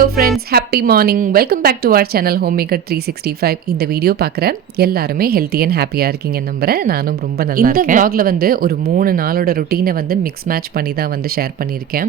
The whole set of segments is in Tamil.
Hello friends, happy morning. Welcome back to our channel homemaker 365. இந்த வீடியோ பார்க்குற எல்லாருமே ஹெல்த்தி அண்ட் ஹாப்பியாக இருக்கீங்கன்னு நம்புகிறேன். நானும் ரொம்ப நல்லா இருக்கேன். இந்த vlogல வந்து ஒரு 3 நாளோட ருட்டீனை வந்து மிக்ஸ் மேட்ச் பண்ணி தான் வந்து ஷேர் பண்ணியிருக்கேன்.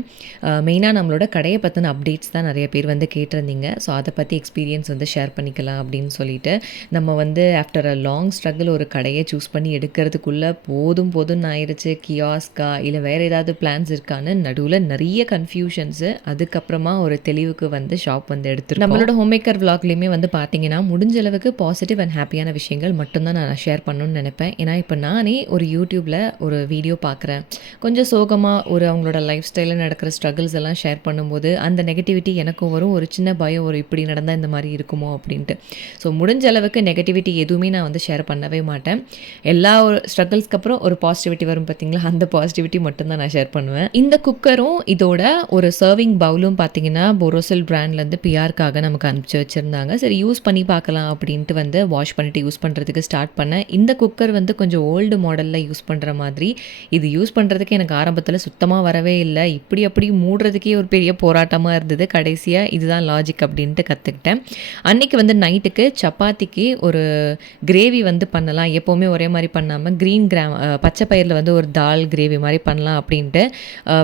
மெயினாக நம்மளோட கடையை பற்றின அப்டேட்ஸ் தான் நிறைய பேர் வந்து கேட்டிருந்தீங்க. ஸோ அதை பற்றி எக்ஸ்பீரியன்ஸ் வந்து ஷேர் பண்ணிக்கலாம் அப்படின்னு சொல்லிட்டு நம்ம வந்து ஆஃப்டர் அ லாங் ஸ்ட்ரகிள் ஒரு கடையை சூஸ் பண்ணி எடுக்கிறதுக்குள்ளே போதும்னு ஆயிடுச்சு. கியாஸ்கா இல்லை வேறு ஏதாவது பிளான்ஸ் இருக்கான்னு நடுவில் நிறைய கன்ஃபியூஷன்ஸு. அதுக்கப்புறமா ஒரு தெளிவுக்கு வந்து ஷாப் வந்து எடுத்துருக்கோம். நம்மளோட ஹோம்மேக்கர் விளாக்லேயுமே வந்து பார்த்தீங்கன்னா முடிஞ்ச அளவுக்கு பாசிட்டிவ் அண்ட் ஹாப்பியான விஷயங்கள் மட்டும்தான் நான் ஷேர் பண்ணணும்னு நினைப்பேன். ஏன்னா இப்போ நானே ஒரு யூடியூப்பில் ஒரு வீடியோ பார்க்குறேன், கொஞ்சம் சோகமாக ஒரு அவங்களோட லைஃப் ஸ்டைலில் நடக்கிற ஸ்ட்ரகிள்ஸ் எல்லாம் ஷேர் பண்ணும்போது அந்த நெகட்டிவிட்டி எனக்கும் வரும். ஒரு சின்ன பயம், ஒரு இப்படி நடந்தால் இந்த மாதிரி இருக்குமோ அப்படின்ட்டு. ஸோ முடிஞ்ச அளவுக்கு நெகட்டிவிட்டி எதுவுமே நான் வந்து ஷேர் பண்ணவே மாட்டேன். எல்லா ஒரு ஸ்ட்ரகிள்ஸ்க்கு அப்புறம் ஒரு பாசிட்டிவிட்டி வரும் பார்த்தீங்களா, அந்த பாசிட்டிவிட்டி மட்டும்தான் நான் ஷேர் பண்ணுவேன். இந்த குக்கரும் இதோட ஒரு சர்விங் பவுலும் பார்த்தீங்கன்னா போரோசில் பிராண்ட்லேருந்து பிஆர்க்காக நமக்கு அனுப்பிச்சு வச்சுருந்தாங்க. சரி யூஸ் பண்ணி பார்க்கலாம் அப்படின்ட்டு வந்து வாஷ் பண்ணிவிட்டு யூஸ் பண்ணுறதுக்கு ஸ்டார்ட் பண்ணேன். இந்த குக்கர் வந்து கொஞ்சம் ஓல்டு மாடலில் யூஸ் பண்ணுற மாதிரி. இது யூஸ் பண்ணுறதுக்கு எனக்கு ஆரம்பத்தில் சுத்தமாக வரவே இல்லை. இப்படி மூடுறதுக்கே ஒரு பெரிய போராட்டமாக இருந்தது. கடைசியாக இதுதான் லாஜிக் அப்படின்ட்டு கற்றுக்கிட்டேன். அன்றைக்கி வந்து நைட்டுக்கு சப்பாத்திக்கு ஒரு கிரேவி வந்து பண்ணலாம், எப்போவுமே ஒரே மாதிரி பண்ணாமல் பச்சை பயிரில் வந்து ஒரு தால் கிரேவி மாதிரி பண்ணலாம் அப்படின்ட்டு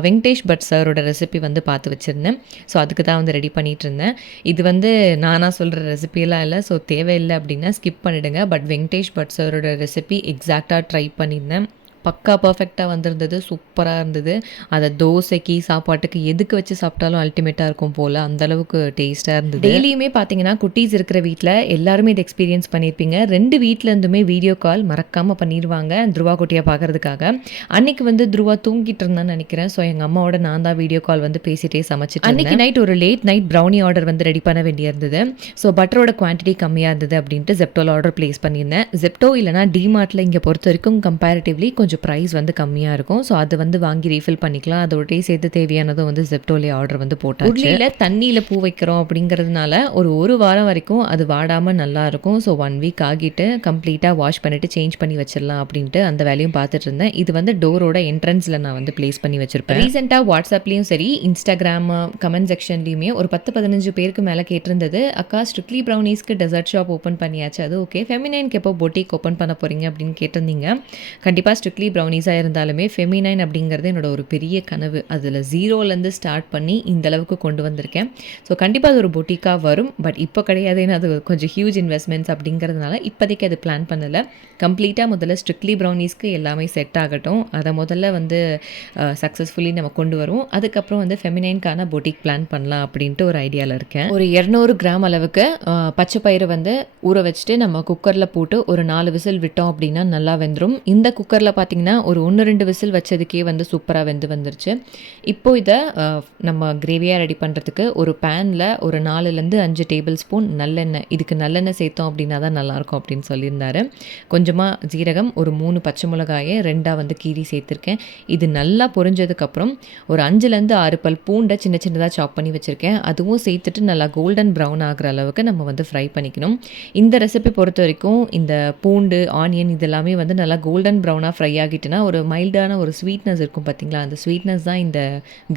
வெங்கடேஷ் பட் சாரோட ரெசிபி வந்து பார்த்து வச்சுருந்தேன். ஸோ அதுக்கு தான் வந்து ரெடி பண்ணிகிட்டு இருந்தேன். இது வந்து நானாக சொல்கிற ரெசிபியெல்லாம் இல்லை. ஸோ தேவையில்லை அப்படின்னா ஸ்கிப் பண்ணிவிடுங்க. பட் வெங்கடேஷ் பட் சாரோட ரெசிபி எக்ஸாக்டாக ட்ரை பண்ணியிருந்தேன். பக்கா பர்ஃபெக்டாக வந்திருந்தது, சூப்பராக இருந்தது. அதை தோசைக்கு சாப்பாட்டுக்கு எதுக்கு வச்சு சாப்பிட்டாலும் அல்டிமேட்டாக இருக்கும் போல், அந்தளவுக்கு டேஸ்ட்டாக இருந்தது. டெய்லியுமே பார்த்தீங்கன்னா குட்டீஸ் இருக்கிற வீட்டில் எல்லாருமே இது எக்ஸ்பீரியன்ஸ் பண்ணியிருப்பீங்க. 2 வீட்டிலேருந்துமே வீடியோ கால் மறக்காமல் பண்ணிடுவாங்க துருவா குட்டியை பார்க்குறதுக்காக. அன்றைக்கி வந்து துருவா தூங்கிட்டு இருந்தான்னு நினைக்கிறேன். ஸோ எங்கள் அம்மாவோட நான் தான் வீடியோ கால் வந்து பேசிகிட்டே சமைச்சிட்டு அன்றைக்கி நைட் ஒரு லேட் நைட் ப்ரௌனி ஆர்டர் வந்து ரெடி பண்ண வேண்டியிருந்தது. ஸோ பட்டரோட குவான்டிட்டி கம்மியாக இருந்தது அப்படின்ட்டு ஜெப்டோவில் ஆர்டர் ப்ளேஸ் பண்ணியிருந்தேன். ஜெப்டோ இல்லைனா டிமார்ட்டில் இங்கே பொறுத்த வரைக்கும் கம்பேரிட்டிவ்லி கொஞ்சம் ப்ரைஸ் வந்து கம்மியாக இருக்கும். ஸோ அது வந்து வாங்கி ரீஃபில் பண்ணிக்கலாம். அதோடய சேர்த்து தேவையானதும் வந்து ஜெப்டோலே ஆர்டர் வந்து போட்டாச்சு. உருளியில் தண்ணியில் பூ வைக்கிறோம் அப்படிங்கிறதுனால ஒரு வாரம் வரைக்கும் அது வாடாமல் நல்லாயிருக்கும். ஸோ 1 வீக் ஆகிட்டு கம்ப்ளீட்டாக வாஷ் பண்ணிவிட்டு சேஞ்ச் பண்ணி வச்சிடலாம் அப்படின்ட்டு அந்த வேலையும் பார்த்துட்டு இருந்தேன். இது வந்து டோரோட என்ட்ரன்ஸில் நான் வந்து ப்ளேஸ் பண்ணி வச்சுருப்பேன். ரீசெண்டாக வாட்ஸ்அப்லேயும் சரி, இன்ஸ்டாகிராம் கமெண்ட் செக்ஷன்லேயுமே ஒரு 10-15 பேருக்கு மேலே கேட்டிருந்தது, அக்கா ஸ்ட்ரிக்ட்லி ப்ரௌனீஸ்க்கு டெசர்ட் ஷாப் ஓப்பன் பண்ணியாச்சு, அது ஓகே, ஃபெமினைனுக்கு எப்போ பொட்டிக் ஓப்பன் பண்ண போகிறீங்க அப்படின்னு கேட்டிருந்தீங்க. கண்டிப்பாக ஸ்ட்ரிக்ட்லி ப்ரௌனீஸாக இருந்தாலுமே ஃபெமினைன் அப்படிங்கிறது என்னோட ஒரு பெரிய கனவு. அதில் 0லேருந்து ஸ்டார்ட் பண்ணி இந்த அளவுக்கு கொண்டு வந்திருக்கேன். ஸோ கண்டிப்பாக அது ஒரு பொட்டிக்காக வரும். பட் இப்போ கிடையாது, ஏன்னா அது கொஞ்சம் ஹியூஜ் இன்வெஸ்ட்மெண்ட்ஸ் அப்படிங்கிறதுனால இப்போதைக்கு அது பிளான் பண்ணலை. கம்ப்ளீட்டாக முதல்ல ஸ்ட்ரிக்ட்லி ப்ரௌனீஸ்க்கு எல்லாமே செட் ஆகட்டும், அதை முதல்ல வந்து சக்ஸஸ்ஃபுல்லி நம்ம கொண்டு வருவோம். அதுக்கப்புறம் வந்து ஃபெமினைனுக்கான பொட்டிக் பிளான் பண்ணலாம் அப்படின்ட்டு ஒரு ஐடியாவில் இருக்கேன். ஒரு 200 கிராம் அளவுக்கு பச்சை பயிறு வந்து ஊற வச்சுட்டு நம்ம குக்கரில் போட்டு ஒரு 4 விசில் விட்டோம் அப்படின்னா நல்லா வெந்துடும். இந்த குக்கரில் பார்த்தீங்கன்னா ஒரு 1-2 விசில் வச்சதுக்கே வந்து சூப்பராக வந்துருச்சு. இப்போது இதை நம்ம கிரேவியாக ரெடி பண்ணுறதுக்கு ஒரு பேனில் ஒரு 4-5 டேபிள் ஸ்பூன் நல்லெண்ணெய், இதுக்கு நல்லெண்ணெய் சேர்த்தோம் அப்படின்னா தான் நல்லாயிருக்கும் அப்படின்னு சொல்லியிருந்தாரு. கொஞ்சமாக ஜீரகம், ஒரு 3 பச்சை மிளகாயை 2 வந்து கீரி சேர்த்துருக்கேன். இது நல்லா பொரிஞ்சதுக்கப்புறம் ஒரு 5-6 பல் பூண்டை சின்னதாக சாப் பண்ணி வச்சுருக்கேன். அதுவும் சேர்த்துட்டு நல்லா கோல்டன் ப்ரௌன் ஆகிற அளவுக்கு நம்ம வந்து ஃப்ரை பண்ணிக்கணும். இந்த ரெசிபி பொறுத்த வரைக்கும் இந்த பூண்டு, ஆனியன் இதெல்லாமே வந்து நல்லா கோல்டன் ப்ரௌனாக ஃப்ரை ஆகிட்டுனா ஒரு மைல்டான ஒரு ஸ்வீட்னஸ் இருக்கும் பார்த்தீங்களா, அந்த ஸ்வீட்னஸ் தான் இந்த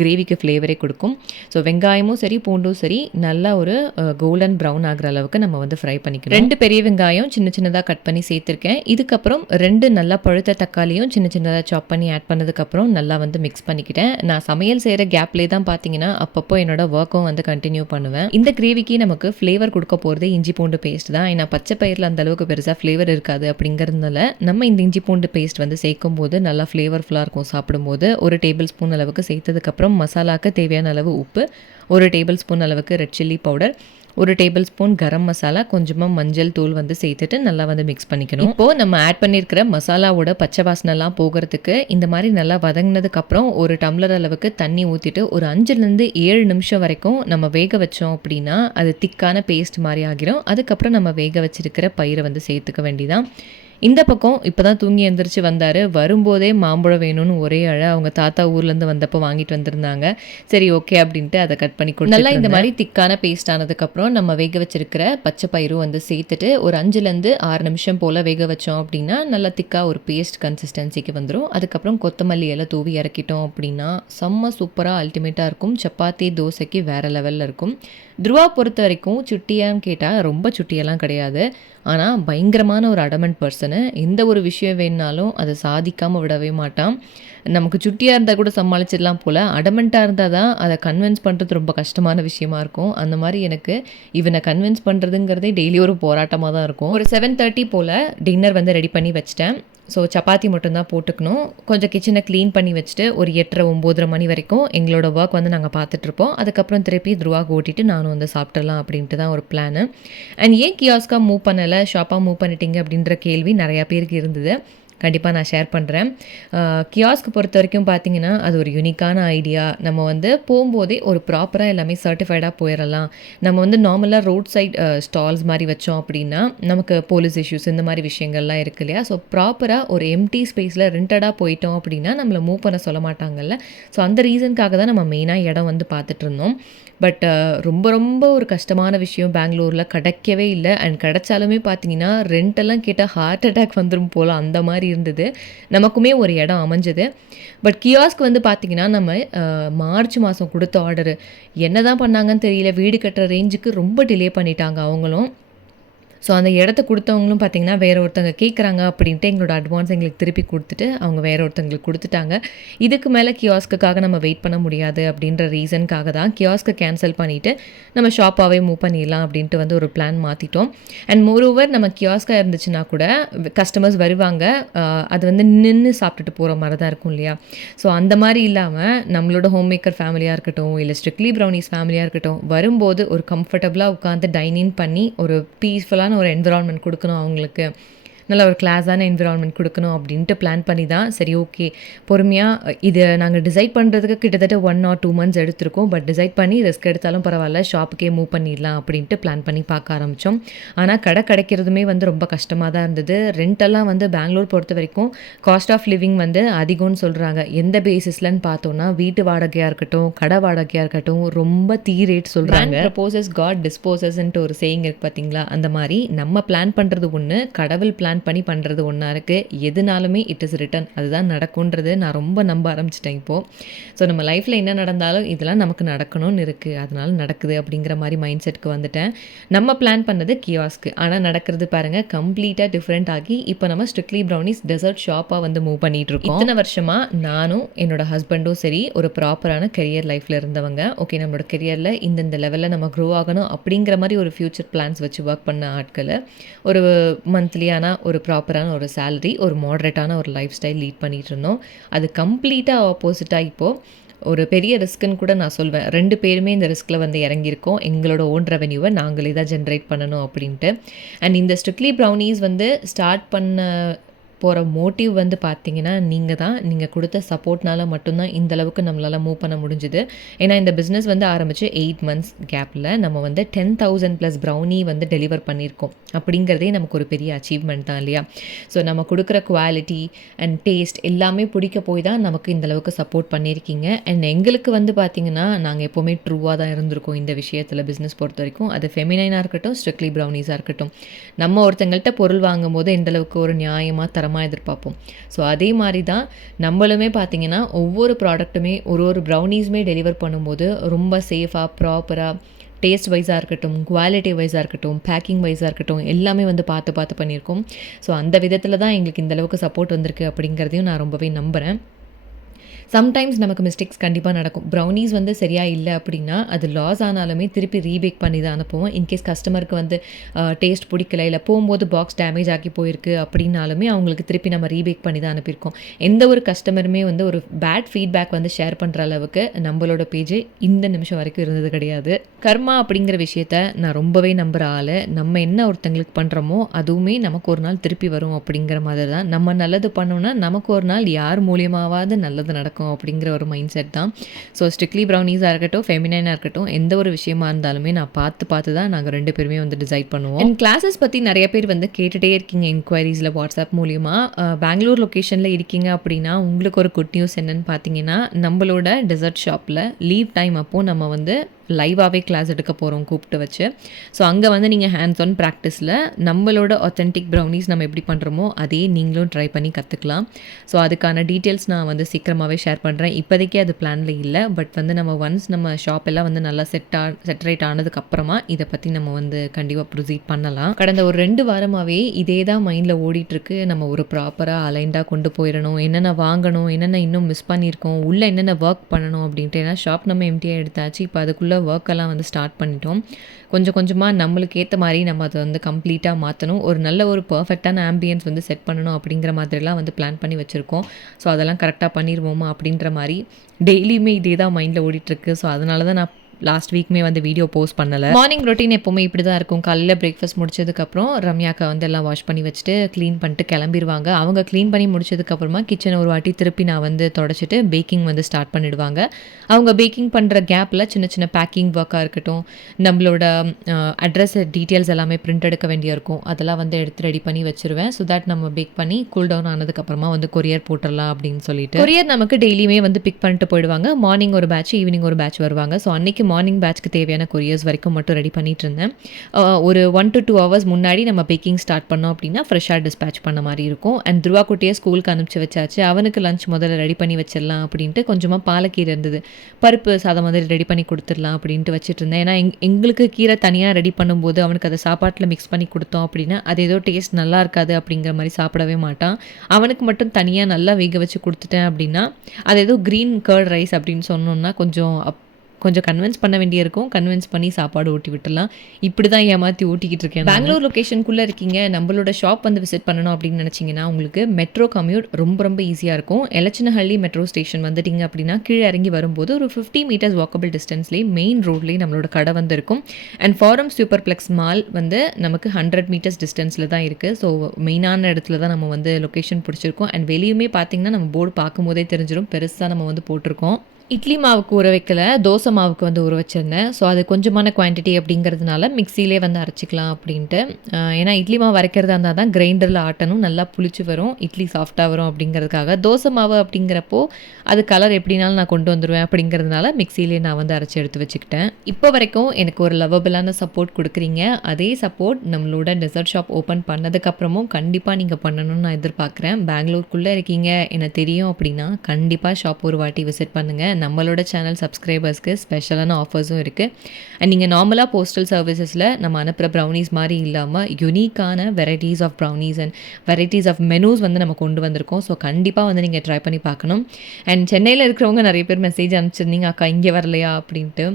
கிரேவிக்கு ஃப்ளேவரே கொடுக்கும். ஸோ வெங்காயமும் சரி பூண்டும் சரி நல்லா ஒரு கோல்டன் ப்ரௌன் ஆகிற அளவுக்கு நம்ம வந்து ஃப்ரை பண்ணிக்கணும். 2 பெரிய வெங்காயம் சின்னதாக கட் பண்ணி சேர்த்துருக்கேன். இதுக்கப்புறம் 2 நல்லா பழுத்த தக்காளியும் சின்னதாக சாப் பண்ணி ஆட் பண்ணதுக்கப்புறம் நல்லா வந்து மிக்ஸ் பண்ணிக்கிட்டேன். நான் சமையல் செய்கிற கேப்லேயே தான் பார்த்தீங்கன்னா அப்பப்போ என்னோட ஒர்க்கும் வந்து கண்டினியூ பண்ணுவேன். இந்த கிரேவிக்கு நமக்கு ஃப்ளேவர் கொடுக்க போகிறது இஞ்சி பூண்டு பேஸ்ட் தான். ஏன்னா பச்சை பயிரில் அந்த அளவுக்கு பெருசாக ஃப்ளேவர் இருக்காது. அப்படிங்கிறதுனால நம்ம இந்த இஞ்சி பூண்டு பேஸ்ட் வந்து சேர்க்கும் போது நல்லா ஃப்ளேவர்ஃபுல்லாக இருக்கும். சாப்பிடும்போது ஒரு டேபிள் ஸ்பூன் அளவுக்கு சேர்த்ததுக்கப்புறம் மசாலாவுக்கு தேவையான அளவு உப்பு, 1 டேபிள் ஸ்பூன் அளவுக்கு red chilli powder, 1 tablespoon garam masala, கொஞ்சமாக மஞ்சள் தூள் வந்து சேர்த்துட்டு நல்லா வந்து மிக்ஸ் பண்ணிக்கணும். இப்போது நம்ம ஆட் பண்ணியிருக்கிற மசாலாவோட பச்சை வாசனைலாம் போகிறதுக்கு இந்த மாதிரி நல்லா வதங்கினதுக்கப்புறம் ஒரு டம்ளர் அளவுக்கு தண்ணி ஊற்றிட்டு ஒரு 5-7 நிமிஷம் வரைக்கும் நம்ம வேக வச்சோம் அப்படின்னா அது திக்கான பேஸ்ட் மாதிரி ஆகிரும். அதுக்கப்புறம் நம்ம வேக வச்சிருக்கிற பயிரை வந்து சேர்த்துக்க வேண்டியதான். இந்த பக்கம் இப்போ தான் தூங்கி எழுந்திரிச்சு வந்தார். வரும்போதே மாம்பழம் வேணும்னு ஒரே அழ. அவங்க தாத்தா ஊர்லேருந்து வந்தப்போ வாங்கிட்டு வந்திருந்தாங்க. சரி ஓகே அப்படின்ட்டு அதை கட் பண்ணி கொடுத்து நல்லா இந்த மாதிரி திக்கான பேஸ்ட் ஆனதுக்கப்புறம் நம்ம வேக வச்சிருக்கிற பச்சை பயிரும் வந்து சேர்த்துட்டு ஒரு 5லேருந்து 6 நிமிஷம் போல் வேக வச்சோம் அப்படின்னா நல்லா திக்காக ஒரு பேஸ்ட் கன்சிஸ்டன்சிக்கு வந்துடும். அதுக்கப்புறம் கொத்தமல்லி எல்லாம் தூவி இறக்கிட்டோம் அப்படின்னா செம்ம சூப்பராக அல்டிமேட்டாக இருக்கும். சப்பாத்தி தோசைக்கு வேறு லெவலில் இருக்கும். துருவா பொறுத்த வரைக்கும் சுட்டியான்னு கேட்டால் ரொம்ப சுட்டியெல்லாம் கிடையாது. ஆனால் பயங்கரமான ஒரு அடமெண்ட் பர்சனு. எந்த ஒரு விஷயம் வேணுனாலும் அதை சாதிக்காமல் விடவே மாட்டான். நமக்கு சுட்டியாக இருந்தால் கூட சமாளிச்சிடலாம் போல், அடமெண்ட்டாக இருந்தால் தான் அதை கன்வின்ஸ் பண்ணுறது ரொம்ப கஷ்டமான விஷயமா இருக்கும். அந்த மாதிரி எனக்கு இவனை கன்வின்ஸ் பண்ணுறதுங்கிறதே டெய்லி ஒரு போராட்டமாக தான் இருக்கும். ஒரு 7:30 போல் டின்னர் வந்து ரெடி பண்ணி வச்சிட்டேன். ஸோ சப்பாத்தி மட்டும்தான் போட்டுக்கணும். கொஞ்சம் கிச்சனை க்ளீன் பண்ணி வச்சுட்டு ஒரு 8:30 9:30 மணி வரைக்கும் எங்களோட ஒர்க் வந்து நாங்கள் பார்த்துட்ருப்போம். அதுக்கப்புறம் திருப்பி துருவாக ஓட்டிட்டு நானும் வந்து சாப்பிட்றலாம் அப்படின்ட்டு தான் ஒரு பிளானு. அண்ட் ஏன் கியாஸ்காக மூவ் பண்ணலை, ஷாப்பாக மூவ் பண்ணிட்டீங்க அப்படின்ற கேள்வி நிறையா பேருக்கு இருந்தது. கண்டிப்பாக நான் ஷேர் பண்ணுறேன். கியாஸ்க்கு பொறுத்த வரைக்கும் பார்த்தீங்கன்னா அது ஒரு யூனிக்கான ஐடியா. நம்ம வந்து போகும்போதே ஒரு ப்ராப்பராக எல்லாமே சர்டிஃபைடாக போயிடலாம். நம்ம வந்து நார்மலாக ரோட் சைட் ஸ்டால்ஸ் மாதிரி வச்சோம் அப்படின்னா நமக்கு போலீஸ் இஷ்யூஸ் இந்த மாதிரி விஷயங்கள்லாம் இருக்கு இல்லையா. ஸோ ப்ராப்பராக ஒரு எம்டி ஸ்பேஸில் ரெண்டடாக போயிட்டோம் அப்படின்னா நம்மளை மூவ் பண்ண சொல்ல மாட்டாங்கல்ல. ஸோ அந்த ரீசனுக்காக தான் நம்ம மெயினாக இடம் வந்து பார்த்துட்டு இருந்தோம். பட் ரொம்ப ரொம்ப ஒரு கஷ்டமான விஷயம், பெங்களூரில் கிடைக்கவே இல்லை. அண்ட் கிடைச்சாலுமே பார்த்தீங்கன்னா ரெண்டெல்லாம் கேட்டால் ஹார்ட் அட்டாக் வந்துடும் போல் அந்த மாதிரி இருந்தது. நமக்குமே ஒரு இடம் அமைஞ்சது. பட் கியாஸ்க்கு வந்து பார்த்திங்கன்னா நம்ம மார்ச் மாதம் கொடுத்த ஆர்டரு என்ன தான் பண்ணாங்கன்னு தெரியல. வீடு கட்டுற ரேஞ்சுக்கு ரொம்ப டிலே பண்ணிட்டாங்க அவங்களும். ஸோ அந்த இடத்த கொடுத்தவங்களும் பார்த்திங்கன்னா வேறு ஒருத்தவங்க கேட்குறாங்க அப்படின்ட்டு எங்களோட அட்வான்ஸ் எங்களுக்கு திருப்பி கொடுத்துட்டு அவங்க வேறு ஒருத்தவங்களுக்கு கொடுத்துட்டாங்க. இதுக்கு மேலே கியாஸ்க்குக்காக நம்ம வெயிட் பண்ண முடியாது அப்படின்ற ரீசனுக்காக தான் கியாஸ்க்கு கேன்சல் பண்ணிவிட்டு நம்ம ஷாப்பாகவே மூவ் பண்ணிடலாம் அப்படின்ட்டு வந்து ஒரு பிளான் மாற்றிட்டோம். அண்ட் மோரோவர் நம்ம கியாஸ்காக இருந்துச்சுன்னா கூட கஸ்டமர்ஸ் வருவாங்க, அது வந்து நின்று சாப்பிட்டுட்டு போகிற மாதிரி தான் இருக்கும் இல்லையா. ஸோ அந்த மாதிரி இல்லாமல் நம்மளோட ஹோம் மேக்கர் ஃபேமிலியாக இருக்கட்டும் இல்லை ஸ்ட்ரிக்ட்லி ப்ரௌனிஸ் ஃபேமிலியாக இருக்கட்டும் வரும்போது ஒரு கம்ஃபர்டபுளாக உட்காந்து டைனின் பண்ணி ஒரு பீஸ்ஃபுல்லான ஒரு என்விரான்மெண்ட் கொடுக்கணும், அவங்களுக்கு நல்ல ஒரு கிளாஸான என்விரான்மெண்ட் கொடுக்கணும் அப்படின்ட்டு பிளான் பண்ணி தான் சரி ஓகே பொறுமையாக இதை நாங்கள் டிசைட் பண்ணுறதுக்கு கிட்டத்தட்ட 1 or 2 months எடுத்திருக்கோம். பட் டிசைட் பண்ணி ரிஸ்க் எடுத்தாலும் பரவாயில்ல ஷாப்புக்கே மூவ் பண்ணிடலாம் அப்படின்ட்டு பிளான் பண்ணி பார்க்க ஆரம்பித்தோம். ஆனால் கடை கிடைக்கிறதுமே வந்து ரொம்ப கஷ்டமாக தான் இருந்தது. ரெண்டெல்லாம் வந்து பெங்களூர் பொறுத்த வரைக்கும் காஸ்ட் ஆஃப் லிவிங் வந்து அதிகம்னு சொல்கிறாங்க. எந்த பேசிஸ்லன்னு பார்த்தோன்னா வீட்டு வாடகையாக இருக்கட்டும் கடை வாடகையாக இருக்கட்டும் ரொம்ப தீ ரேட் சொல்கிறாங்க. ப்ரப்போசஸ் காட் டிஸ்போசஸ்ன்ட்டு ஒரு சேயிங் இருக்குது பார்த்தீங்களா. அந்த மாதிரி நம்ம பிளான் பண்ணுறது ஒன்று, கடவுள் பிளான் பண்ணி பண்ணுறது ஒன்றா இருக்குது. எதுனாலுமே இட் இஸ் ரிட்டன், அதுதான் நடக்கும்ன்றது நான் ரொம்ப நம்ப ஆரம்பிச்சிட்டேன் இப்போது. ஸோ நம்ம லைஃப்பில் என்ன நடந்தாலும் இதெல்லாம் நமக்கு நடக்கணும்னு இருக்குது, அதனால நடக்குது அப்படிங்கிற மாதிரி மைண்ட் செட்டுக்கு வந்துட்டேன். நம்ம பிளான் பண்ணது கியாஸ்க்கு, ஆனால் நடக்கிறது பாருங்கள் கம்ப்ளீட்டாக டிஃப்ரெண்ட் ஆகி இப்போ நம்ம ஸ்ட்ரிக்ட்லி ப்ரௌனிஸ் டெசர்ட் ஷாப்பாக வந்து மூவ் பண்ணிகிட்டு இருக்கோம். இத்தனை வருஷமாக நானும் என்னோட ஹஸ்பண்டும் சரி ஒரு ப்ராப்பரான கெரியர் லைஃப்பில் இருந்தவங்க. ஓகே நம்மளோட கெரியரில் இந்த லெவலில் நம்ம க்ரோ ஆகணும் அப்படிங்கிற மாதிரி ஒரு ஃப்யூச்சர் பிளான்ஸ் வச்சு ஒர்க் பண்ண ஆட்களை ஒரு மந்த்லியான ஒரு ப்ராப்பரான ஒரு சேலரி ஒரு மாடரேட்டான ஒரு லைஃப் ஸ்டைல் லீட் பண்ணிகிட்டு இருந்தோம். அது கம்ப்ளீட்டாக ஆப்போசிட்டாக இப்போது ஒரு பெரிய ரிஸ்க்குன்னு கூட நான் சொல்வேன். 2 பேருமே இந்த ரிஸ்கில் வந்து இறங்கியிருக்கோம். எங்களோட ஓன் ரெவென்யூவை நாங்களே தான் ஜென்ரேட் பண்ணணும் அப்படின்ட்டு. அண்ட் இந்த ஸ்ட்ரிக்ட்லி ப்ரௌனிஸ் வந்து ஸ்டார்ட் பண்ண போகிற மோட்டிவ் வந்து பார்த்திங்கன்னா நீங்கள் கொடுத்த சப்போர்ட்னால மட்டும்தான் இந்த அளவுக்கு நம்மளால் மூவ் பண்ண முடிஞ்சுது. ஏன்னா இந்த பிஸ்னஸ் வந்து ஆரம்பித்து 8 months கேப்பில் நம்ம வந்து 10,000+ ப்ரௌனி வந்து டெலிவர் பண்ணியிருக்கோம். அப்படிங்கிறதே நமக்கு ஒரு பெரிய அச்சீவ்மெண்ட் தான் இல்லையா. ஸோ நம்ம கொடுக்குற குவாலிட்டி அண்ட் டேஸ்ட் எல்லாமே பிடிக்க போய் தான் நமக்கு இந்தளவுக்கு சப்போர்ட் பண்ணியிருக்கீங்க. அண்ட் எங்களுக்கு வந்து பார்த்திங்கன்னா நாங்கள் எப்போவுமே ட்ரூவாக தான் இருந்திருக்கோம் இந்த விஷயத்தில். பிஸ்னஸ் பொறுத்த வரைக்கும் அது ஃபெமினைனாக இருக்கட்டும் ஸ்ட்ரிக்ட்லி ப்ரௌனிஸாக இருக்கட்டும், நம்ம ஒருத்தங்கள்ட்ட பொருள் வாங்கும் போது எந்தளவுக்கு ஒரு நியாயமாக தரமாக எதிர்பார்ப்போம். ஸோ அதே மாதிரி தான் நம்மளுமே பார்த்திங்கன்னா ஒவ்வொரு ப்ராடக்ட்டுமே ஒரு ப்ரௌனிஸுமே டெலிவர் பண்ணும்போது ரொம்ப சேஃபாக ப்ராப்பராக டேஸ்ட் வைஸாக இருக்கட்டும் குவாலிட்டி வைஸாக இருக்கட்டும் பேக்கிங் வைஸாக இருக்கட்டும் எல்லாமே வந்து பார்த்து பண்ணியிருக்கோம். ஸோ அந்த விதத்தில் தான் எங்களுக்கு இந்தளவுக்கு சப்போர்ட் வந்திருக்கு அப்படிங்கிறதையும் நான் ரொம்பவே நம்புகிறேன். சம்டைம்ஸ் நமக்கு மிஸ்டேக்ஸ் கண்டிப்பாக நடக்கும். ப்ரௌனிஸ் வந்து சரியாக இல்லை அப்படின்னா அது லாஸ் ஆனாலுமே திருப்பி ரீபேக் பண்ணி தான் அனுப்புவோம். இன்கேஸ் கஸ்டமருக்கு வந்து டேஸ்ட் பிடிக்கல இல்லை போகும்போது பாக்ஸ் டேமேஜ் ஆகி போயிருக்கு அப்படின்னாலுமே அவங்களுக்கு திருப்பி நம்ம ரீபேக் பண்ணி தான் அனுப்பியிருக்கோம். எந்த ஒரு கஸ்டமருமே வந்து ஒரு பேட் ஃபீட்பேக் வந்து ஷேர் பண்ணுற அளவுக்கு நம்மளோட பேஜ் இந்த நிமிஷம் வரைக்கும் இருந்தது கிடையாது. கர்மா அப்படிங்கிற விஷயத்த நான் ரொம்பவே நம்புகிற ஆள். நம்ம என்ன ஒருத்தங்களுக்கு பண்ணுறோமோ அதுவுமே நமக்கு ஒரு நாள் திருப்பி வரும் அப்படிங்கிற மாதிரி தான். நம்ம நல்லது பண்ணோன்னா நமக்கு ஒரு நாள் யார் மூலியமாவது நல்லது நடக்கும் இருக்கும் அப்படிங்கிற ஒரு மைண்ட் செட் தான். ஸோ ஸ்ட்ரிக்ட்லி ப்ரௌனீஸாக இருக்கட்டும், ஃபெமினைனாக இருக்கட்டும், எந்த ஒரு விஷயமா இருந்தாலுமே நான் பார்த்து தான் நாங்கள் 2 பேருமே வந்து டிசைட் பண்ணுவோம். அண்ட் கிளாஸஸ் பற்றி நிறைய பேர் வந்து கேட்டுகிட்டே இருக்கீங்க என்கொயரிஸில் வாட்ஸ்அப் மூலிமா. பெங்களூர் லொக்கேஷனில் இருக்கீங்க அப்படின்னா உங்களுக்கு ஒரு குட் நியூஸ் என்னென்னு பார்த்தீங்கன்னா, நம்மளோட டெசர்ட் ஷாப்பில் லீவ் டைம் அப்போது நம்ம வந்து லைவாகவே கிளாஸ் எடுக்க போகிறோம் கூப்பிட்டு வச்சு. ஸோ அங்கே வந்து நீங்கள் ஹேண்ட்ஸ் ஆன் ப்ராக்டிஸில் நம்மளோட ஆத்தென்டிக் ப்ரௌனீஸ் நம்ம எப்படி பண்ணுறோமோ அதே நீங்களும் ட்ரை பண்ணி கற்றுக்கலாம். ஸோ அதுக்கான டீட்டெயில்ஸ் நான் வந்து சீக்கிரமாகவே ஷேர் பண்ணுறேன். இப்போதைக்கு அது பிளானில் இல்லை. பட் வந்து நம்ம ஒன்ஸ் நம்ம ஷாப் எல்லாம் வந்து நல்லா செட்ரேட் ஆனதுக்கப்புறமா இதை பற்றி நம்ம வந்து கண்டிப்பாக ப்ரொசீட் பண்ணலாம். கடந்த ஒரு 2 வாரமாகவே இதே தான் மைண்டில் ஓடிட்டுருக்கு. நம்ம ஒரு ப்ராப்பராக அலைண்டாக கொண்டு போயிடணும், என்னென்ன வாங்கணும், என்னென்ன இன்னும் மிஸ் பண்ணியிருக்கோம், உள்ளே என்னென்ன ஒர்க் பண்ணணும் அப்படின்ட்டு. ஏன்னா ஷாப் நம்ம எம்டியாக எடுத்தாச்சு, இப்போ அதுக்குள்ளே ஒர்க்கெல்லாம் வந்து ஸ்டார்ட் பண்ணிட்டோம். கொஞ்சம் கொஞ்சமாக நம்மளுக்கு ஏற்ற மாதிரி நம்ம அதை வந்து கம்ப்ளீட்டாக மாற்றணும். ஒரு நல்ல ஒரு பர்ஃபெக்டான ஆம்பியன்ஸ் வந்து செட் பண்ணணும் அப்படிங்கிற மாதிரிலாம் வந்து பிளான் பண்ணி வச்சுருக்கோம். ஸோ அதெல்லாம் கரெக்டாக பண்ணிடுவோமா அப்படின்ற மாதிரி டெய்லியுமே இதே தான் மைண்டில் ஓடிட்டுருக்கு. ஸோ அதனால தான் நான் லாஸ்ட் வீக்குமே வந்து வீடியோ போஸ்ட் பண்ணலை. மார்னிங் ரொட்டீன் எப்போவுமே இப்படி தான் இருக்கும். காலையில் பிரேக்ஃபாஸ்ட் முடிச்சதுக்கப்புறம் ரம்யாக்கா வந்து எல்லாம் வாஷ் பண்ணி வச்சுட்டு க்ளீன் பண்ணிட்டு கிளம்பிடுவாங்க. அவங்க க்ளீன் பண்ணி முடிச்சதுக்கப்புறமா கிச்சனை ஒரு வாட்டி திருப்பி நான் வந்து தொடச்சிட்டு பேக்கிங் வந்து ஸ்டார்ட் பண்ணிடுவாங்க. அவங்க பேக்கிங் பண்ணுற கேப்பில் சின்ன சின்ன பேக்கிங் ஒர்க்காக இருக்கட்டும், நம்மளோட அட்ரஸ் டீட்டெயில்ஸ் எல்லாமே பிரிண்ட் எடுக்க வேண்டிய இருக்கும், அதெல்லாம் வந்து எடுத்து ரெடி பண்ணி வச்சுருவேன். ஸோ தட் நம்ம பேக் பண்ணி கூல் டவுன் ஆனதுக்கப்புறமா வந்து கொரியர் போட்டுடலாம் அப்படின்னு சொல்லிட்டு. கொரியர் நமக்கு டெய்லியுமே வந்து பிக் பண்ணிட்டு போயிடுவாங்க. மார்னிங் ஒரு பேட்ச், ஈவினிங் ஒரு பேட்ச் வருவாங்க. ஸோ அன்றைக்கி மார்னிங் பேட்ச்க்கு தேவையான கொரியர்ஸ் வரைக்கும் மட்டும் ரெடி பண்ணிட்டு இருந்தேன். ஒரு 1 to 2 hours முன்னாடி நம்ம பேக்கிங் ஸ்டார்ட் பண்ணோம் அப்படின்னா ஃப்ரெஷ்ஷாக டிஸ்பேச் பண்ண மாதிரி இருக்கும். அண்ட் துருவா குட்டியை ஸ்கூலுக்கு அனுப்பிச்சு வச்சாச்சு. அவனுக்கு லஞ்ச் முதல்ல ரெடி பண்ணி வச்சிடலாம் அப்படின்ட்டு கொஞ்சமாக பாலக்கீரை இருந்தது, பருப்பு சாதம் வந்து ரெடி பண்ணி கொடுத்துடலாம் அப்படின்ட்டு வச்சுட்டு இருந்தேன். ஏன்னா எங்களுக்கு கீரை தனியாக ரெடி பண்ணும்போது அவனுக்கு அதை சாப்பாட்டில் மிக்ஸ் பண்ணி கொடுத்தோம் அப்படின்னா அது ஏதோ டேஸ்ட் நல்லா இருக்காது அப்படிங்கிற மாதிரி சாப்பிடவே மாட்டான். அவனுக்கு மட்டும் தனியாக நல்லா வேக வச்சு கொடுத்துட்டேன் அப்படின்னா அது ஏதோ க்ரீன் கர்ட் ரைஸ் அப்படின்னு சொன்னோம்னா கொஞ்சம் கன்வின்ஸ் பண்ண வேண்டியிருக்கும். கன்வின்ஸ் பண்ணி சாப்பாடு ஊட்டி விட்டுலாம். இப்படி தான் ஏமாற்றி ஊட்டிக்கிட்டு இருக்கேன். பெங்களூர் லொக்கேஷனுக்குள்ளே இருக்கீங்க, நம்மளோட ஷாப் வந்து விசிட் பண்ணணும் அப்படின்னு நினச்சிங்கன்னா உங்களுக்கு மெட்ரோ கம்யூட் ரொம்ப ஈஸியாக இருக்கும். எலச்சினஹள்ளி மெட்ரோ ஸ்டேஷன் வந்துட்டிங்க அப்படின்னா கீழே இறங்கி வரும்போது ஒரு 50 meters வாக்கபிள் டிஸ்டன்ஸ்லேயே மெயின் ரோட்லேயே நம்மளோட கடை வந்து இருக்கும். அண்ட் ஃபாரம் சூப்பர்ப்ளெக்ஸ் மால் வந்து நமக்கு 100 meters டிஸ்டன்ஸில் தான் இருக்குது. ஸோ மெயினான இடத்துல தான் நம்ம வந்து லொக்கேஷன் பிடிச்சிருக்கோம். அண்ட் வெளியுமே பார்த்திங்கன்னா நம்ம போர்டு பார்க்கும்போதே தெரிஞ்சிடும், பெருசாக நம்ம வந்து போட்டிருக்கோம். இட்லி மாவுக்கு ஊற வைக்கல, தோசை மாவுக்கு வந்து ஊற வச்சுருந்தேன். ஸோ அது கொஞ்சமான குவான்டிட்டி அப்படிங்கிறதுனால மிக்சிலே வந்து அரைச்சிக்கலாம் அப்படின்ட்டு. ஏன்னா இட்லி மாவு அரைக்கிறதா இருந்தால் தான் கிரைண்டரில் ஆட்டணும், நல்லா புளிச்சு வரும், இட்லி சாஃப்டாக வரும் அப்படிங்கிறதுக்காக. தோசை மாவு அப்படிங்கிறப்போ அது கலர் எப்படினாலும் நான் கொண்டு வந்துடுவேன் அப்படிங்கிறதுனால மிக்சிலே நான் வந்து அரைச்சி எடுத்து வச்சுக்கிட்டேன். இப்போ வரைக்கும் எனக்கு ஒரு லவபிளான சப்போர்ட் கொடுக்குறீங்க. அதே சப்போர்ட் நம்மளோட டெசர்ட் ஷாப் ஓப்பன் பண்ணதுக்கப்புறமும் கண்டிப்பாக நீங்கள் பண்ணணும்னு நான் எதிர்பார்க்குறேன். பெங்களூருக்குள்ளே இருக்கீங்க எனக்கு தெரியும் அப்படின்னா கண்டிப்பாக ஷாப் ஒரு வாட்டி விசிட் பண்ணுங்கள். நம்மளோட சேனல் சப்ஸ்கிரைபர்ஸ்க்கு ஸ்பெஷலான ஆஃபர்ஸும் இருக்குது. அண்ட் நீங்கள் நார்மலாக போஸ்டல் சர்வீசஸில் நம்ம அனுப்புகிற ப்ரௌனீஸ் மாதிரி இல்லாமல் யூனிக்கான varieties of brownies and varieties of menus வந்து நம்ம கொண்டு வந்திருக்கோம். ஸோ கண்டிப்பாக வந்து நீங்கள் ட்ரை பண்ணி பார்க்கணும். அண்ட் சென்னையில் இருக்கிறவங்க நிறைய பேர் மெசேஜ் அனுப்பிச்சிருந்தீங்க, அக்கா இங்கே வரலையா அப்படின்ட்டு.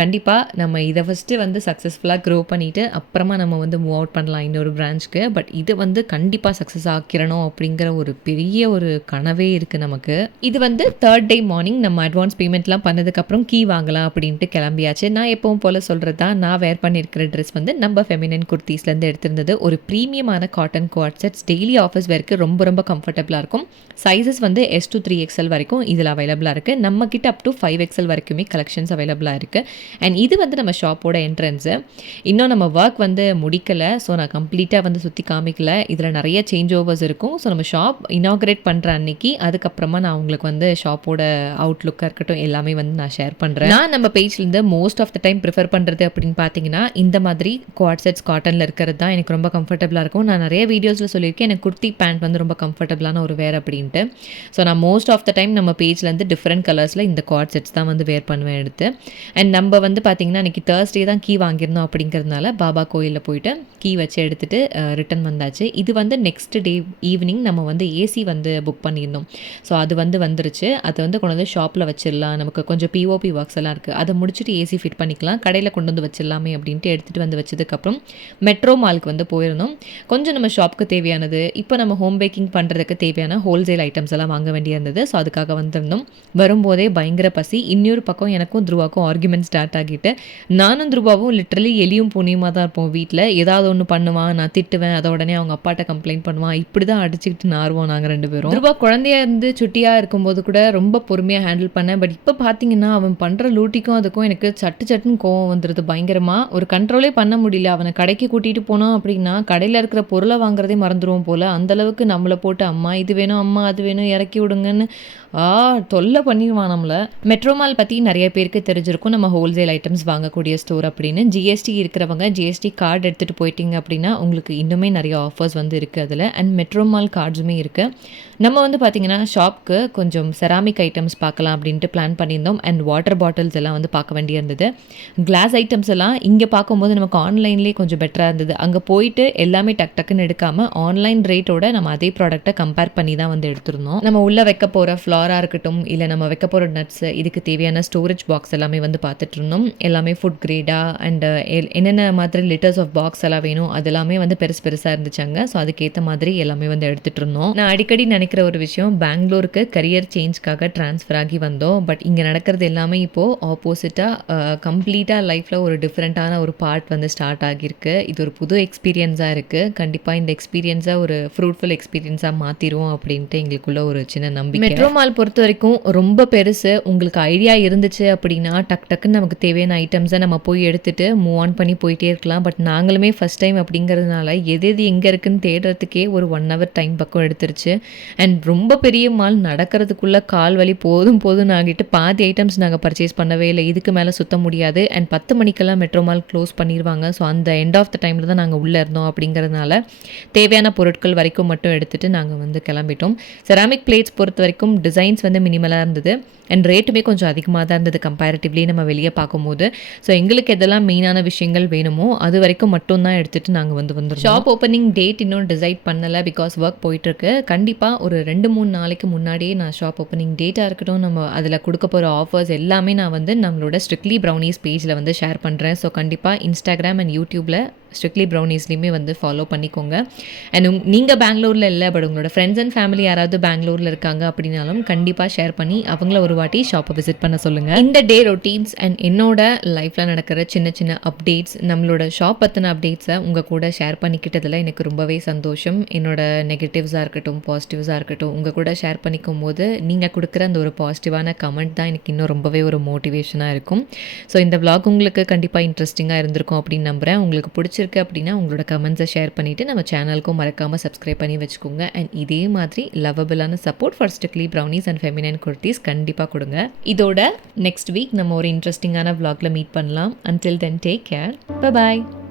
கண்டிப்பாக நம்ம இதை ஃபஸ்ட்டு வந்து சக்ஸஸ்ஃபுல்லாக க்ரோ பண்ணிவிட்டு அப்புறமா நம்ம வந்து மூவ் அவுட் பண்ணலாம் இன்னொரு பிரான்ச்சுக்கு. பட் இது வந்து கண்டிப்பாக சக்ஸஸ் ஆக்கிடணும் அப்படிங்கிற ஒரு பெரிய ஒரு கனவே இருக்குது நமக்கு. இது வந்து 3rd day மார்னிங் நம்ம அட்வான்ஸ் பேமெண்ட்லாம் பண்ணதுக்கப்புறம் கீ வாங்கலாம் அப்படின்ட்டு கிளம்பியாச்சு. நான் எப்பவும் போல் சொல்கிறது தான், நான் வேர் பண்ணியிருக்கிற ட்ரெஸ் வந்து நம்ம ஃபெமினின் குர்த்திஸ்லேருந்து எடுத்திருந்தது. ஒரு ப்ரீமியமான cotton co-ord sets, daily office வேர்க்கு ரொம்ப கம்ஃபர்டபுளாக இருக்கும். சைஸஸ் வந்து S to 3XL வரைக்கும் இதில் அவைலபிளாக இருக்குது. நம்ம கிட்ட அப் டு 5XL வரைக்குமே கலெக்ஷன்ஸ் அவைலபிளாக இருக்குது. அண்ட் இது வந்து நம்ம ஷாப்போட என்ட்ரன்ஸு. இன்னும் நம்ம ஒர்க் வந்து முடிக்கலை, ஸோ நான் கம்ப்ளீட்டாக வந்து சுற்றி காமிக்கல. இதில் நிறைய சேஞ்ச் ஓவர்ஸ் இருக்கும். ஸோ நம்ம ஷாப் இனாக்ரேட் பண்ணுற அன்னைக்கு அதுக்கப்புறமா நான் உங்களுக்கு வந்து ஷாப்போட அவுட்லுக்காக இருக்கட்டும் எல்லாமே வந்து நான் ஷேர் பண்ணுறேன். நான் நம்ம பேஜ்லேருந்து most of the time prefer பண்ணுறது அப்படின்னு பார்த்தீங்கன்னா இந்த மாதிரி குவாட் செட்ஸ் காட்டனில் இருக்கிறது தான் எனக்கு ரொம்ப கம்ஃபர்டபுளாக இருக்கும். நான் நிறைய வீடியோஸில் சொல்லியிருக்கேன் எனக்கு குர்த்தி பேண்ட் வந்து ரொம்ப கம்ஃபர்டபுளான ஒரு வேர் அப்படின்ட்டு. ஸோ நான் மோஸ்ட் ஆஃப் த டைம் நம்ம பேஜ்லேருந்து டிஃப்ரெண்ட் கலர்ஸில் இந்த குவாட் செட்ஸ் தான் வந்து வேர் பண்ணுவேன் எடுத்து. அண்ட் நம்ம வந்து பார்த்திங்கன்னா இன்றைக்கி Thursday தான் கீ வாங்கியிருந்தோம் அப்படிங்கிறதுனால பாபா கோயிலில் போயிட்டு கீ வச்சு எடுத்துகிட்டு ரிட்டன் வந்தாச்சு. இது வந்து நெக்ஸ்ட் டே ஈவினிங் நம்ம வந்து ஏசி வந்து புக் பண்ணியிருந்தோம். ஸோ அது வந்து வந்துருச்சு. அது வந்து கொண்டு வந்து ஷாப்பில் வச்சிடலாம், நமக்கு கொஞ்சம் பிஓபி ஒர்க்ஸ் எல்லாம் இருக்குது, அதை முடிச்சுட்டு ஏசி ஃபிட் பண்ணிக்கலாம், கடையில் கொண்டு வந்து வச்சிடலாமே அப்படின்ட்டு எடுத்துகிட்டு வந்து வச்சதுக்கப்புறம் மெட்ரோ மாலுக்கு வந்து போயிருந்தோம். கொஞ்சம் நம்ம ஷாப்புக்கு தேவையானது, இப்போ நம்ம ஹோம் பேக்கிங் பண்ணுறதுக்கு தேவையான ஹோல்சேல் ஐட்டம்ஸ் எல்லாம் வாங்க வேண்டியிருந்தது. ஸோ அதுக்காக வந்திருந்தோம். வரும்போதே பயங்கர பசி. இன்னொரு பக்கம் எனக்கும் துருவாக்கும் ஆர்குமெண்ட் ஸ்டார்ட் ஆகிட்டு, நானும் துருவாவும் லிட்ரலி எலியும் பூனியுமாக தான் இருப்போம் வீட்டில். ஏதாவது ஒன்று பண்ணுவான், நான் திட்டுவேன், அதை உடனே அவங்க அப்பாட்ட கம்ப்ளைண்ட் பண்ணுவான், இப்படி தான் அடிச்சுக்கிட்டு நாருவோம் நாங்கள் 2 பேரும். துருவா குழந்தையா இருந்து சுட்டியாக இருக்கும்போது கூட ரொம்ப பொறுமையாக ஹேண்டில் பண்ணேன். பட் இப்போ பார்த்தீங்கன்னா அவன் பண்ணுற லூட்டிக்கும் அதுக்கும் எனக்கு சட்டுன்னு கோவம் வந்துடுது பயங்கரமாக. ஒரு கண்ட்ரோலே பண்ண முடியல. அவனை கடைக்கு கூட்டிகிட்டு போனோம் அப்படின்னா கடையில் இருக்கிற பொருளை வாங்குறதே மறந்துடுவோம் போல். அந்தளவுக்கு நம்மளை போட்டு அம்மா இது வேணும், அம்மா அது வேணும், இறக்கி விடுங்கன்னு தொல்லை பண்ணிடுவான் நம்மளை. மெட்ரோ மால் பற்றி நிறைய பேருக்கு தெரிஞ்சிருக்கும், நம்ம ஹோல்சேல் ஐட்டம்ஸ் வாங்கக்கூடிய ஸ்டோர் அப்படின்னு. ஜிஎஸ்டி இருக்கிறவங்க ஜிஎஸ்டி கார்டு எடுத்துகிட்டு போயிட்டீங்க அப்படின்னா உங்களுக்கு இன்னுமே நிறைய ஆஃபர்ஸ் வந்து இருக்குது அதில். அண்ட் மெட்ரோ மால் கார்ட்ஸுமே இருக்குது. நம்ம வந்து பார்த்திங்கன்னா ஷாப்க்கு கொஞ்சம் செராமிக் ஐட்டம்ஸ் பார்க்கலாம் அப்படின்ட்டு பிளான் பண்ணியிருந்தோம். அண்ட் வாட்டர் பாட்டில்ஸ் எல்லாம் வந்து பார்க்க வேண்டியிருந்தது. கிளாஸ் ஐட்டம்ஸ் எல்லாம் இங்கே பார்க்கும்போது நமக்கு ஆன்லைன்லேயே கொஞ்சம் பெட்டராக இருந்தது. அங்கே போயிட்டு எல்லாமே டக்குன்னு எடுக்காமல் ஆன்லைன் ரேட்டோட நம்ம அதே ப்ராடக்ட்டை கம்பேர் பண்ணி தான் வந்து எடுத்துருந்தோம். நம்ம உள்ளே வைக்க போகிற ஃப்ளாராக இருக்கட்டும், இல்லை நம்ம வைக்க போகிற நட்ஸு, இதுக்கு தேவையான ஸ்டோரேஜ் பாக்ஸ் எல்லாமே வந்து பார்த்துட்டு இருந்தோம். எல்லாமே ஃபுட் கிரேடாக அண்ட் என்னென்ன மாதிரி லிட்டர்ஸ் ஆஃப் பாக்ஸ் எல்லாம் வேணும் அதெல்லாமே வந்து பெருசாக இருந்துச்சாங்க. ஸோ அதுக்கேற்ற மாதிரி எல்லாமே வந்து எடுத்துகிட்டு இருந்தோம். நான் அடிக்கடி நினைக்கிற ஒரு விஷயம், பெங்களூருக்கு கரியர் சேஞ்ச்காக ட்ரான்ஸ்ஃபர் ஆகி வந்தோம். பட் இங்கே நடக்கிறது எல்லாமே இப்போது ஆப்போசிட்டாக கம்ப்ளீட்டாக லைஃப்பில் ஒரு டிஃப்ரெண்ட்டான ஒரு பார்ட் வந்து ஸ்டார்ட் ஆகியிருக்கு. இது ஒரு புது எக்ஸ்பீரியன்ஸாக இருக்குது. கண்டிப்பாக இந்த எக்ஸ்பீரியன்ஸை ஒரு ஃப்ரூட்ஃபுல் எக்ஸ்பீரியன்ஸாக மாற்றிடுவோம் அப்படின்ட்டு எங்களுக்குள்ள ஒரு சின்ன நம்பிக்கை. மெட்ரோ மால் பொறுத்த வரைக்கும் ரொம்ப பெருசு. உங்களுக்கு ஐடியா இருந்துச்சு அப்படின்னா டக்குன்னு நமக்கு தேவையான ஐட்டம்ஸை நம்ம போய் எடுத்துகிட்டு மூவ் ஆன் பண்ணி போயிட்டே இருக்கலாம். பட் நாங்களுமே ஃபஸ்ட் டைம் அப்படிங்கிறதுனால எது எங்கே இருக்குன்னு தேடுறதுக்கே ஒரு 1 hour டைம் பக்கம் எடுத்துருச்சு. அண்ட் ரொம்ப பெரிய மால், நடக்கிறதுக்குள்ளே கால் வலி போதும் ஆகிட்டு பாதி ஐட்டம்ஸ் நாங்கள் பர்ச்சேஸ் பண்ணவே இல்லை. இதுக்கு மேலே சுத்த முடியாது. அண்ட் 10 மணிக்கெல்லாம் மெட்ரோ மால் க்ளோஸ் பண்ணிடுவாங்க. ஸோ அந்த எண்ட் ஆஃப் த டைமில் தான் நாங்கள் உள்ளே இருந்தோம். அப்படிங்கிறதுனால தேவையான பொருட்கள் வரைக்கும் மட்டும் எடுத்துகிட்டு நாங்கள் வந்து கிளம்பிட்டோம். செராமிக் பிளேட்ஸ் பொறுத்த வரைக்கும் டிசைன்ஸ் வந்து மினிமலாக இருந்தது. அண்ட் ரேட்டுமே கொஞ்சம் அதிகமாக தான் இருந்தது கம்பேரிட்டிவ்லி நம்ம வெளியே பார்க்கும்போது. ஸோ எங்களுக்கு எதெல்லாம் மெயினான விஷயங்கள் வேணுமோ அது வரைக்கும் மட்டும்தான் எடுத்துகிட்டு நாங்கள் வந்துருந்தோம். ஷாப் ஓப்பனிங் டேட் இன்னும் டிசைட் பண்ணலை, பிகாஸ் ஒர்க் போயிட்டுருக்கு. கண்டிப்பாக ஒரு 2-3 நாளைக்கு முன்னாடியே நான் ஷாப் ஓப்பனிங் டேட்டாக இருக்கட்டும், நம்ம அதில் கொடுக்க போகிற ஆஃபர்ஸ் எல்லாமே நான் வந்து நம்மளோட ஸ்ட்ரிக்ட்லி ப்ரௌனீஸ் பேஜில் வந்து ஷேர் பண்ணுறேன். ஸோ கண்டிப்பாக இன்ஸ்டாகிராம் அண்ட் யூடியூப்பில் ஸ்ட்ரிக்ட்லி ப்ரௌனீஸ்லேயுமே வந்து ஃபாலோ பண்ணிக்கோங்க. அண்ட் நீங்கள் பெங்களூரில் இல்லை, பட் உங்களோட ஃப்ரெண்ட்ஸ் அண்ட் ஃபேமிலி யாராவது பெங்களூரில் இருக்காங்க அப்படின்னாலும் கண்டிப்பாக ஷேர் பண்ணி அவங்கள ஒரு வாட்டி ஷாப்பை விசிட் பண்ண சொல்லுங்கள். இந்த டே ரொட்டீன்ஸ் அண்ட் என்னோட லைஃப்பில் நடக்கிற சின்ன அப்டேட்ஸ், நம்மளோட ஷாப் பற்றின அப்டேட்ஸை உங்கள் கூட ஷேர் பண்ணிக்கிட்டதில் எனக்கு ரொம்பவே சந்தோஷம். என்னோட நெகட்டிவ்ஸாக இருக்கட்டும், பாசிட்டிவ்ஸாக இருக்கட்டும், உங்கள் கூட ஷேர் பண்ணிக்கும் போது நீங்கள் கொடுக்குற அந்த ஒரு பாசிட்டிவான கமெண்ட் தான் எனக்கு இன்னும் ரொம்பவே ஒரு மோட்டிவேஷனாக இருக்கும். ஸோ இந்த விளாக் உங்களுக்கு கண்டிப்பாக இன்ட்ரெஸ்டிங்காக இருந்திருக்கும் அப்படின்னு நம்புகிறேன். உங்களுக்கு பிடிச்சிருக்கு அப்படின்னா உங்களோட கமெண்ட்ஸை ஷேர் பண்ணிவிட்டு நம்ம சேனலுக்கும் மறக்காமல் சப்ஸ்கிரைப் பண்ணி வச்சுக்கோங்க. அண்ட் இதே மாதிரி லவபிளான support for strictly brownies and feminine kurtis கண்டிப்பாக கொடுங்க. இதோட நெக்ஸ்ட் வீக் நம்ம ஒரு இன்ட்ரெஸ்டிங்கான vlogல மீட் பண்ணலாம். Until then, take care. Bye bye.